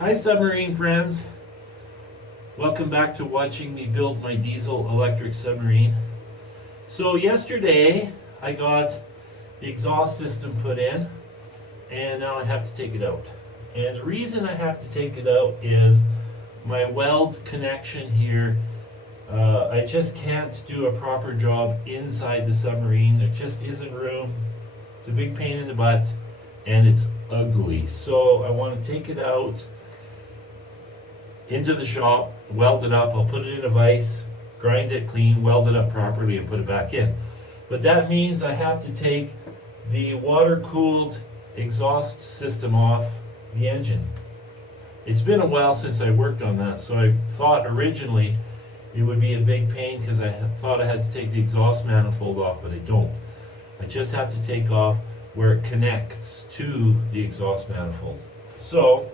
Hi submarine friends, welcome back to watching me build my diesel electric submarine. So yesterday I got the exhaust system put in and now I have to take it out. And the reason I have to take it out is my weld connection here. I just can't do a proper job inside the submarine. There just isn't room. It's a big pain in the butt and it's ugly. So I want to take it out into the shop, weld it up. I'll put it in a vise, grind it clean, weld it up properly and put it back in. But that means I have to take the water-cooled exhaust system off the engine. It's been a while since I worked on that, so I thought originally it would be a big pain because I thought I had to take the exhaust manifold off, but I don't. I just have to take off where it connects to the exhaust manifold. So,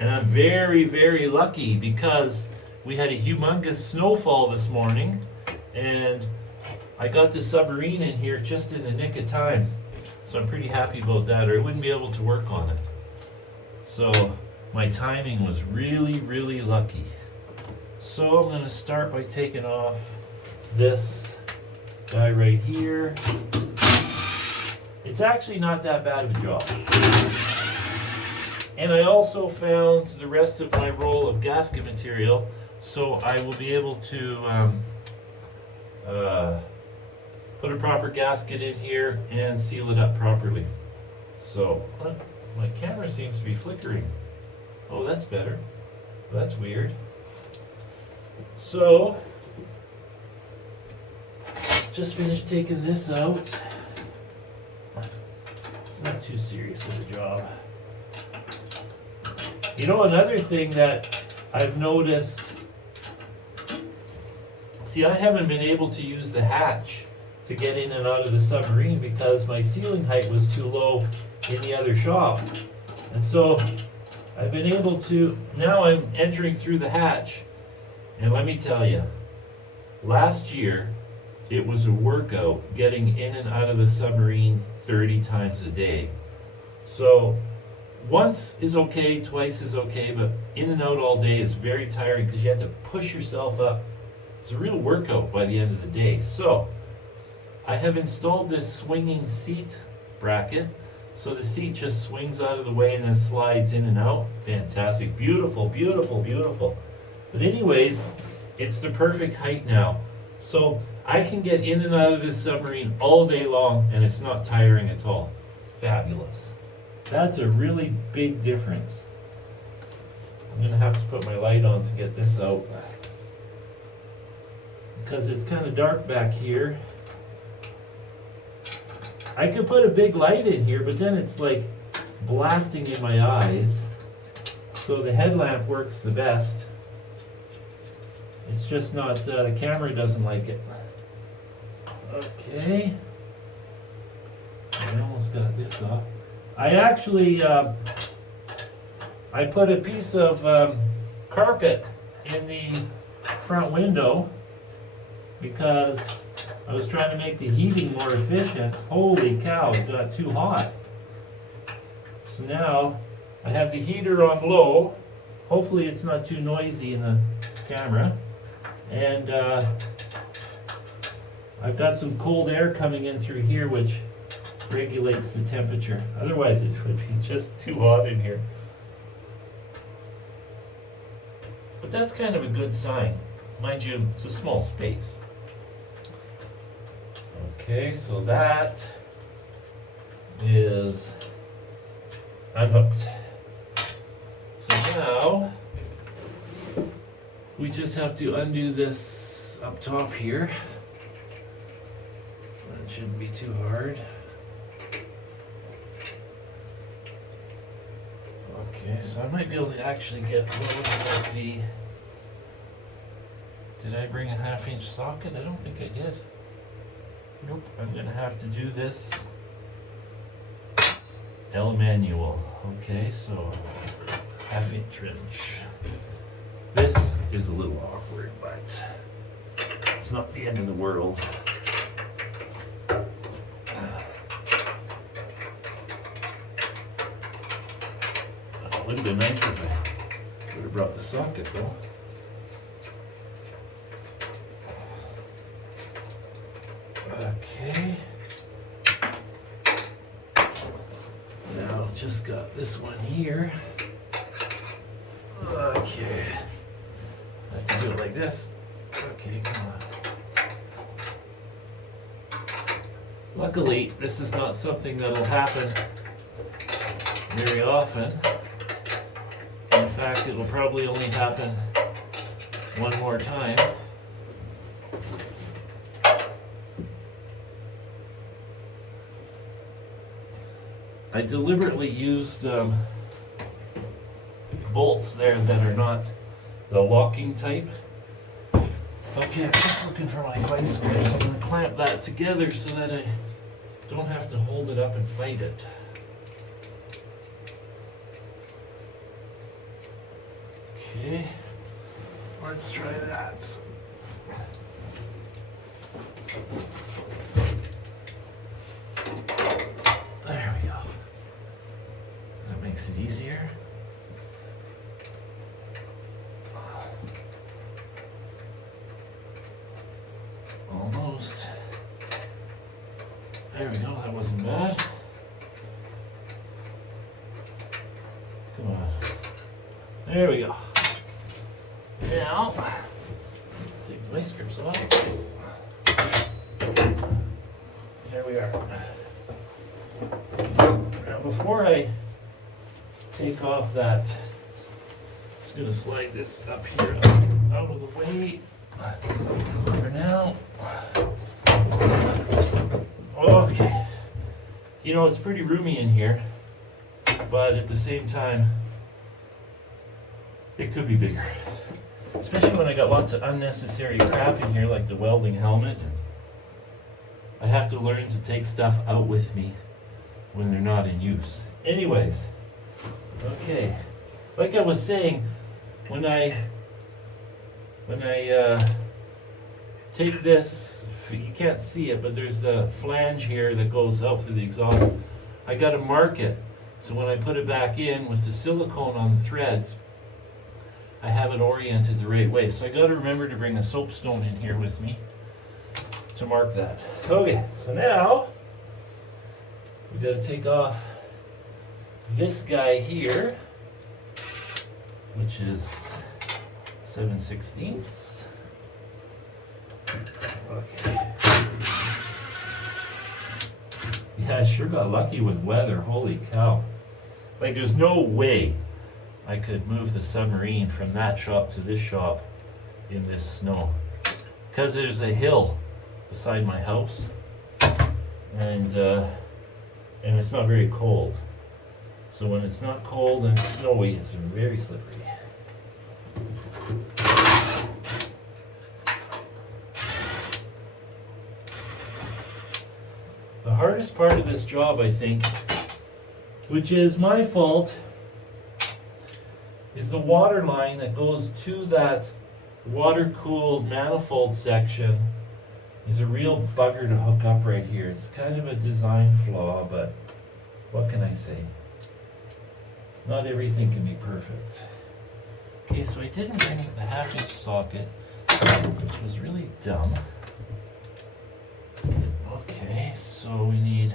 and I'm very, very lucky because we had a humongous snowfall this morning and I got the submarine in here just in the nick of time. So I'm pretty happy about that, or I wouldn't be able to work on it. So my timing was really, really lucky. So I'm going to start by taking off this guy right here. It's actually not that bad of a job. And I also found the rest of my roll of gasket material, so I will be able to put a proper gasket in here and seal it up properly. So my camera seems to be flickering. Oh, that's better. That's weird. So just finished taking this out. It's not too serious of a job. You know, another thing that I've noticed, see, I haven't been able to use the hatch to get in and out of the submarine because my ceiling height was too low in the other shop. And so I've been able to, now I'm entering through the hatch. And let me tell you, last year it was a workout getting in and out of the submarine 30 times a day. So once is okay, twice is okay, but in and out all day is very tiring because you have to push yourself up. It's a real workout by the end of the day. So I have installed this swinging seat bracket. So the seat just swings out of the way and then slides in and out. Fantastic. Beautiful, beautiful, beautiful. But anyways, it's the perfect height now. So I can get in and out of this submarine all day long and it's not tiring at all. Fabulous. That's a really big difference. I'm going to have to put my light on to get this out because it's kind of dark back here. I could put a big light in here, but then it's like blasting in my eyes. So the headlamp works the best. It's just not, the camera doesn't like it. Okay. I almost got this off. I actually, I put a piece of carpet in the front window because I was trying to make the heating more efficient. Holy cow, it got too hot. So now I have the heater on low. Hopefully it's not too noisy in the camera. And I've got some cold air coming in through here which regulates the temperature. Otherwise it would be just too hot in here. But that's kind of a good sign. Mind you, it's a small space. Okay, so that is unhooked. So now we just have to undo this up top here. That shouldn't be too hard. Okay, so I might be able to actually get a little bit of the... Did I bring a 1/2-inch socket? I don't think I did. Nope, I'm gonna have to do this L manual. Okay, so 1/2-inch wrench. This is a little awkward, but it's not the end of the world. Would have been nice if I would have brought the socket though. Okay. Now just got this one here. Okay. I have to do it like this. Okay, come on. Luckily, this is not something that'll happen very often. In fact, it'll probably only happen one more time. I deliberately used bolts there that are not the locking type. Okay, I'm just looking for my vice grip. I'm going to clamp that together so that I don't have to hold it up and fight it. Okay, let's try that. There we go. That makes it easier. Almost. There we go, that wasn't bad. Come on. There we go. Now, let's take the vice grips off. There we are. Now before I take off that, I'm just going to slide this up here out of the way for now. Okay. You know, it's pretty roomy in here, but at the same time, it could be bigger. Especially when I got lots of unnecessary crap in here, like the welding helmet. I have to learn to take stuff out with me when they're not in use. Anyways, okay. Like I was saying, when I take this, you can't see it, but there's the flange here that goes out for the exhaust. I got to mark it, so when I put it back in with the silicone on the threads, I have it oriented the right way. So I got to remember to bring a soapstone in here with me to mark that. Okay, so now we got to take off this guy here, which is 7/16. Okay. Yeah, I sure got lucky with weather. Holy cow. Like, there's no way I could move the Submarine from that shop to this shop in this snow. Because there's a hill beside my house. And it's not very cold. So when it's not cold and snowy, it's very slippery. The hardest part of this job, I think, which is my fault, is the water line that goes to that water-cooled manifold section. Is a real bugger to hook up right here. It's kind of a design flaw, but what can I say? Not everything can be perfect. Okay, so I didn't bring the 1/2-inch socket, which was really dumb. Okay, so we need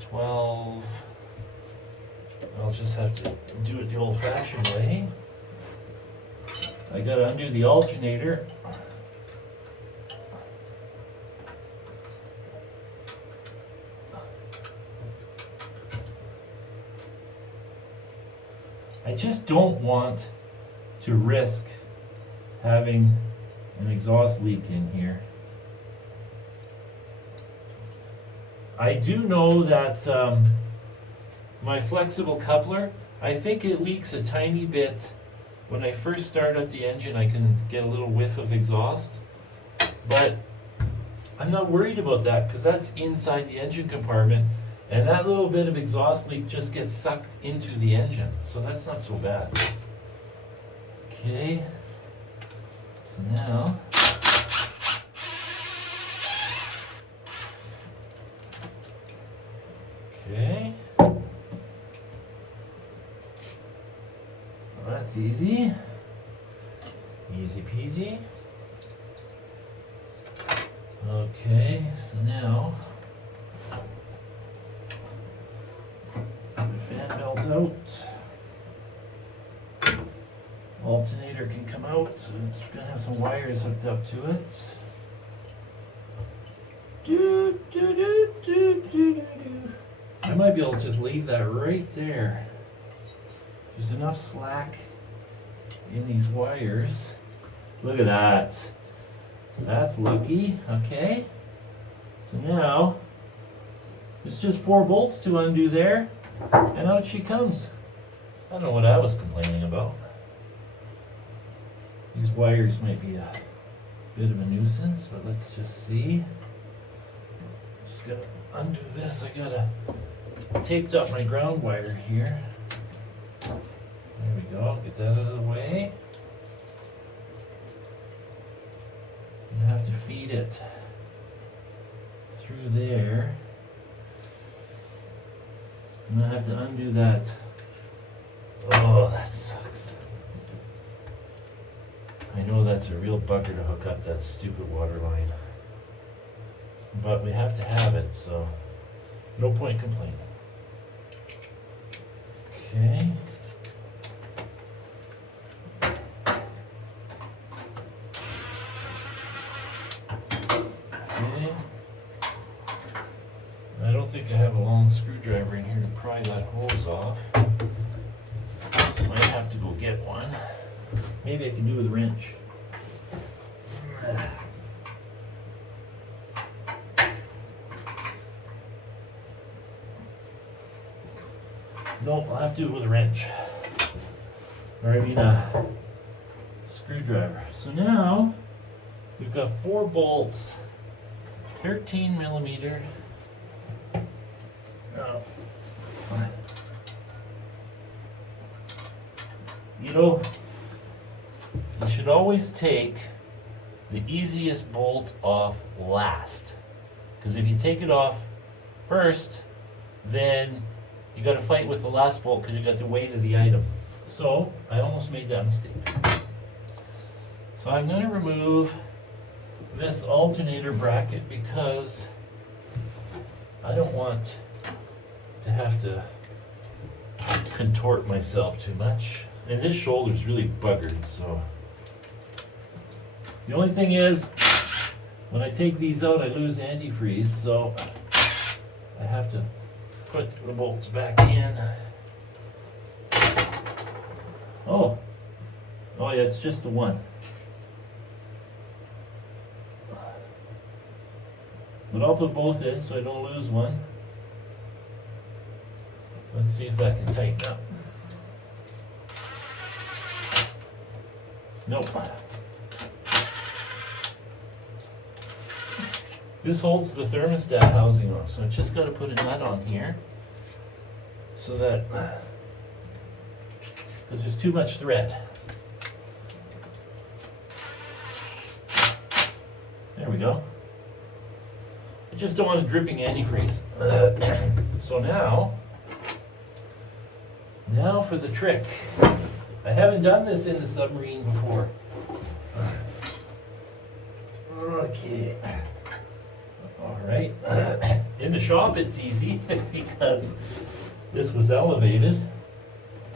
12. I'll just have to do it the old-fashioned way. I gotta undo the alternator. I just don't want to risk having an exhaust leak in here. I do know that my flexible coupler, I think it leaks a tiny bit. When I first start up the engine, I can get a little whiff of exhaust, but I'm not worried about that because that's inside the engine compartment, and that little bit of exhaust leak just gets sucked into the engine, so that's not so bad. Okay, so now That's easy. Easy peasy. Okay, so now the fan belt's out. Alternator can come out. So it's gonna have some wires hooked up to it. I might be able to just leave that right there. There's enough slack in these wires. Look at that. That's lucky. Okay. So now it's just 4 bolts to undo there, and out she comes. I don't know what I was complaining about. These wires might be a bit of a nuisance, but let's just see. Just gotta undo this. I gotta taped up my ground wire here. There we go. Get that out of the way. I'm gonna have to feed it through there. I'm gonna have to undo that. Oh, that sucks. I know that's a real bugger to hook up that stupid water line. But we have to have it, so no point complaining. Okay. Okay. I don't think I have a long screwdriver in here to pry that hose off. Might have to go get one. Maybe I can do with a wrench. Nope, I'll have to do it with a wrench. Or I mean a screwdriver. So now we've got 4 bolts, 13 millimeter. Oh. You know, you should always take the easiest bolt off last. Because if you take it off first, then you got to fight with the last bolt because you got the weight of the item. So I almost made that mistake. So I'm going to remove this alternator bracket because I don't want to have to contort myself too much. And this shoulder's really buggered, so. The only thing is, when I take these out, I lose antifreeze, so I have to put the bolts back in. Oh yeah, it's just the one. But I'll put both in so I don't lose one. Let's see if that can tighten up. Nope. This holds the thermostat housing on, so I just got to put a nut on here so that, because there's too much thread. There we go. I just don't want it dripping antifreeze. So now for the trick. I haven't done this in the Submarine before. Okay. Alright. In the shop it's easy because this was elevated.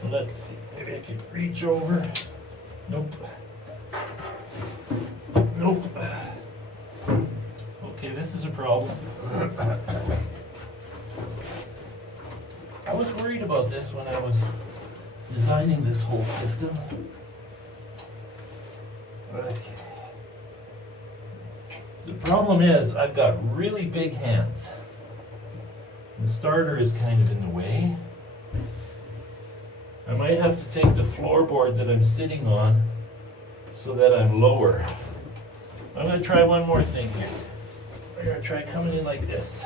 Let's see, maybe I can reach over. Nope. Nope. Okay, this is a problem. I was worried about this when I was designing this whole system. Okay. The problem is I've got really big hands. The starter is kind of in the way. I might have to take the floorboard that I'm sitting on so that I'm lower. I'm going to try one more thing here. I'm going to try coming in like this.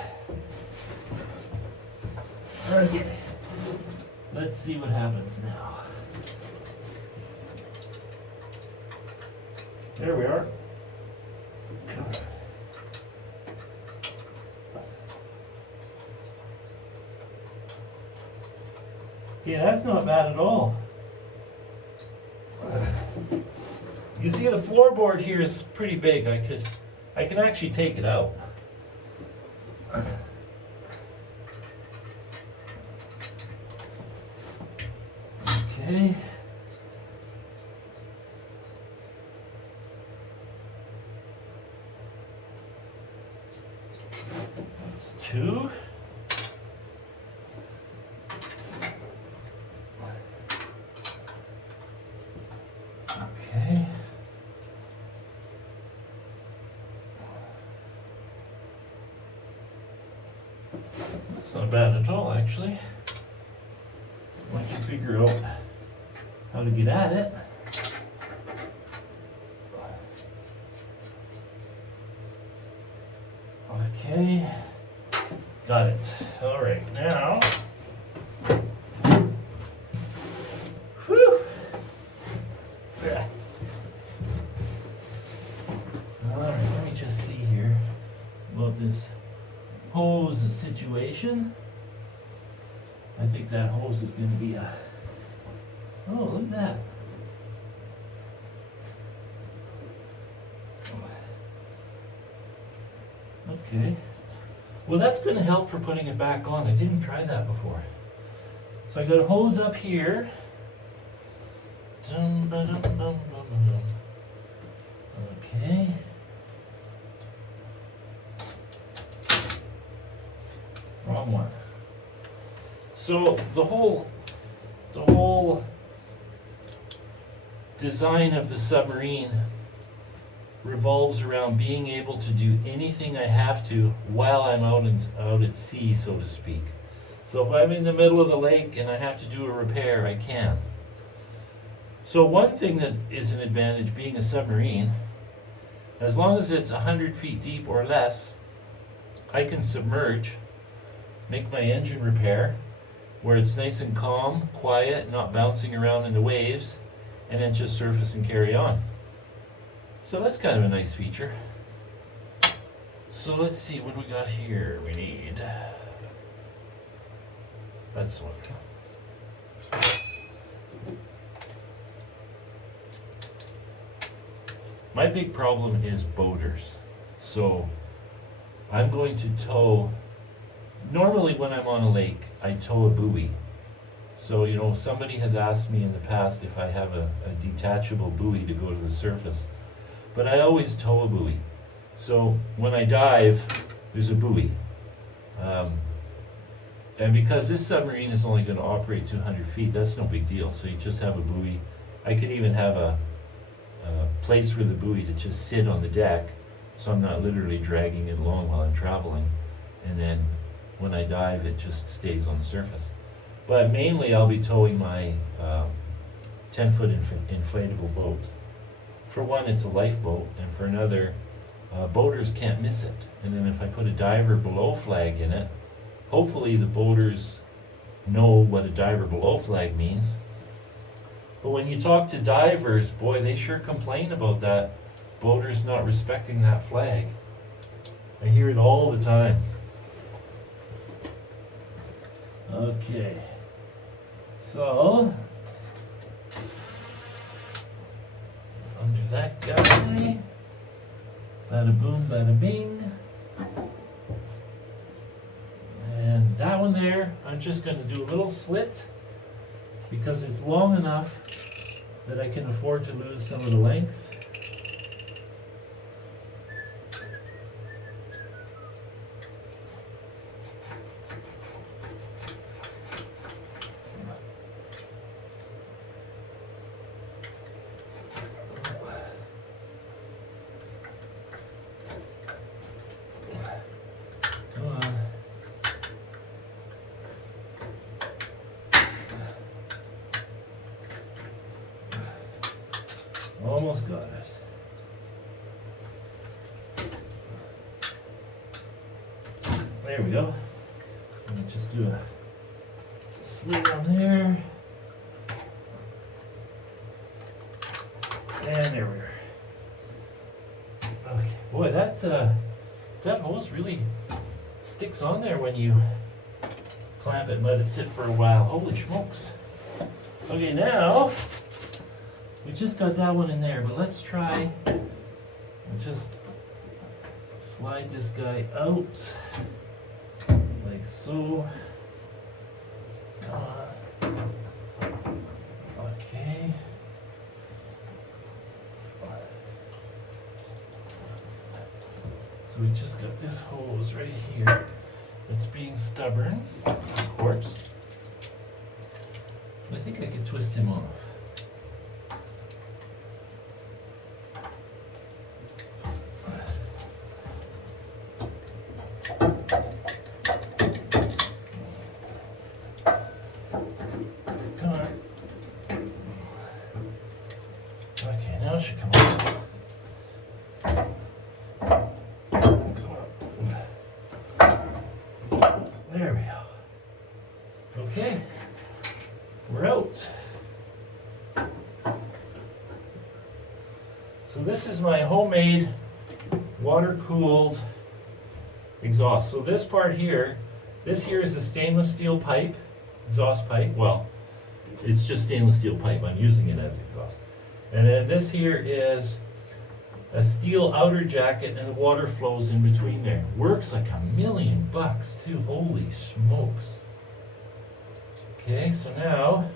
Okay. Let's see what happens now. There we are. Come on. Okay, that's not bad at all. You see the floorboard here is pretty big. I can actually take it out. Okay. That's two. Okay. That's not bad at all, actually. Once you figure out how to get at it. Okay. Got it. All right, now. Whew. Yeah. All right, let me just see here about this hose situation. I think that hose is going to be a... Oh, look at that. Okay. Well, that's going to help for putting it back on. I didn't try that before. So I got a hose up here. Dum, ba, dum, dum, dum, dum. Okay. Wrong one. So the whole design of the submarine revolves around being able to do anything I have to while I'm out at sea, so to speak. So if I'm in the middle of the lake and I have to do a repair, I can. So one thing that is an advantage being a submarine, as long as it's 100 feet deep or less, I can submerge, make my engine repair, where it's nice and calm, quiet, not bouncing around in the waves, and then just surface and carry on. So that's kind of a nice feature. So let's see what we got here. We need that's one. My big problem is boaters. So I'm going to tow. Normally when I'm on a lake, I tow a buoy. So, you know, somebody has asked me in the past if I have a detachable buoy to go to the surface. But I always tow a buoy. So when I dive, there's a buoy. And because this submarine is only going to operate 200 feet, that's no big deal. So you just have a buoy. I could even have a place for the buoy to just sit on the deck, so I'm not literally dragging it along while I'm traveling. And then when I dive, it just stays on the surface. But mainly I'll be towing my 10-foot inflatable boat. For one, it's a lifeboat, and for another, boaters can't miss it. And then if I put a diver below flag in it, hopefully the boaters know what a diver below flag means. But when you talk to divers, boy, they sure complain about that. Boaters not respecting that flag. I hear it all the time. Okay. So, undo that guy. Bada boom, bada bing. And that one there, I'm just going to do a little slit because it's long enough that I can afford to lose some of the length. Almost got it. There we go. And just do a slit on there. And there we are. Okay, boy, that hose really sticks on there when you clamp it and let it sit for a while. Holy smokes. Okay, now we just got that one in there, but let's try and just slide this guy out like so. Okay. So we just got this hose right here. It's being stubborn, of course. But I think I could twist him off. Come on. Okay, now it should come on. There we go. Okay, we're out. So this is my homemade water-cooled exhaust. So this part here, this here is a stainless steel pipe, exhaust pipe. Well, it's just stainless steel pipe. I'm using it as exhaust. And then this here is a steel outer jacket, and the water flows in between there. Works like $1,000,000 too. Holy smokes. Okay, so now,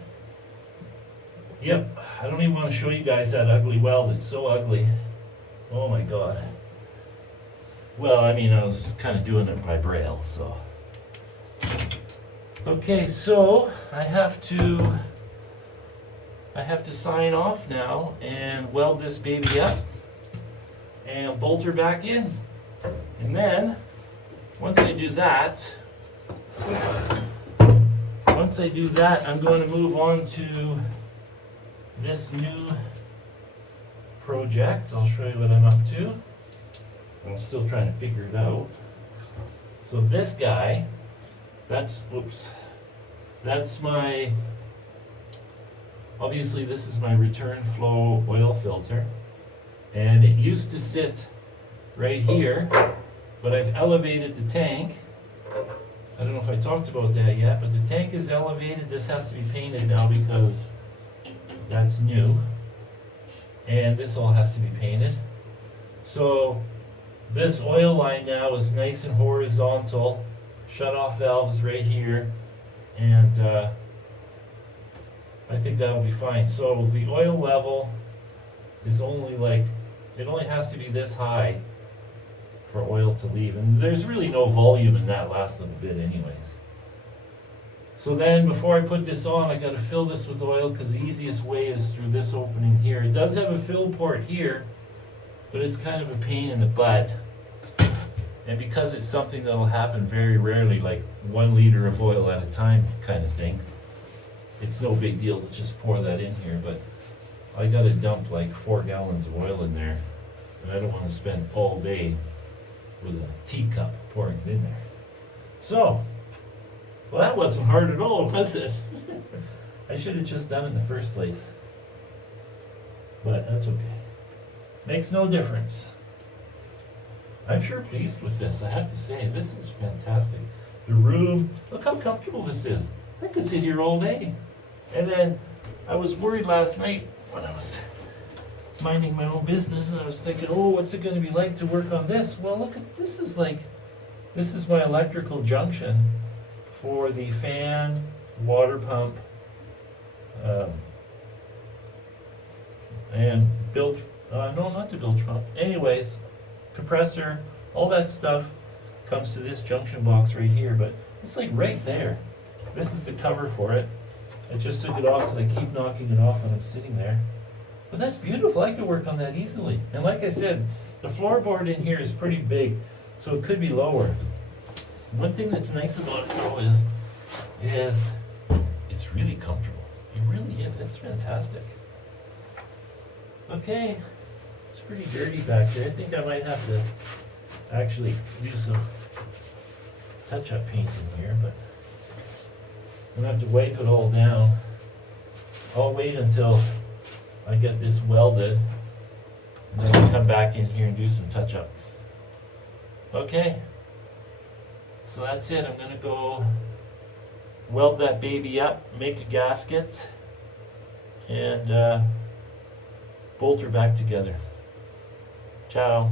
yep, I don't even want to show you guys that ugly weld. It's so ugly. Oh my God. Well, I mean, I was kind of doing it by braille, so. Okay, so I have to sign off now and weld this baby up and bolt her back in. And then, once I do that, I'm going to move on to this new project. I'll show you what I'm up to. I'm still trying to figure it out. So this guy, that's my, obviously this is my return flow oil filter. And it used to sit right here, but I've elevated the tank. I don't know if I talked about that yet, but the tank is elevated. This has to be painted now because that's new. And this all has to be painted. So this oil line now is nice and horizontal. Shut-off valves right here. And I think that'll be fine. So the oil level is only like, it only has to be this high for oil to leave. And there's really no volume in that last little bit anyways. So then before I put this on, I got to fill this with oil because the easiest way is through this opening here. It does have a fill port here, but it's kind of a pain in the butt. And because it's something that'll happen very rarely, like 1 liter of oil at a time kind of thing, it's no big deal to just pour that in here. But I got to dump like 4 gallons of oil in there, and I don't want to spend all day with a teacup pouring it in there. So, well, that wasn't hard at all, was it? I should have just done it in the first place. But that's okay. Makes no difference. I'm sure pleased with this, I have to say. This is fantastic. The room, look how comfortable this is. I could sit here all day. And then I was worried last night when I was minding my own business, and I was thinking, oh, what's it going to be like to work on this? Well, look at this. Is like, this is my electrical junction for the fan, water pump, and bilge, no, not the bilge pump. Anyways, compressor, all that stuff comes to this junction box right here, but it's like right there. This is the cover for it. I just took it off because I keep knocking it off when I'm sitting there. But that's beautiful. I could work on that easily. And like I said, the floorboard in here is pretty big, so it could be lower. One thing that's nice about it though is it's really comfortable. It really is. It's fantastic. Okay, it's pretty dirty back there. I think I might have to actually do some touch-up paint in here, but I'm gonna have to wipe it all down. I'll wait until I get this welded, and then I'll come back in here and do some touch-up. Okay, so that's it. I'm gonna go weld that baby up, make a gasket, and bolt her back together. Ciao.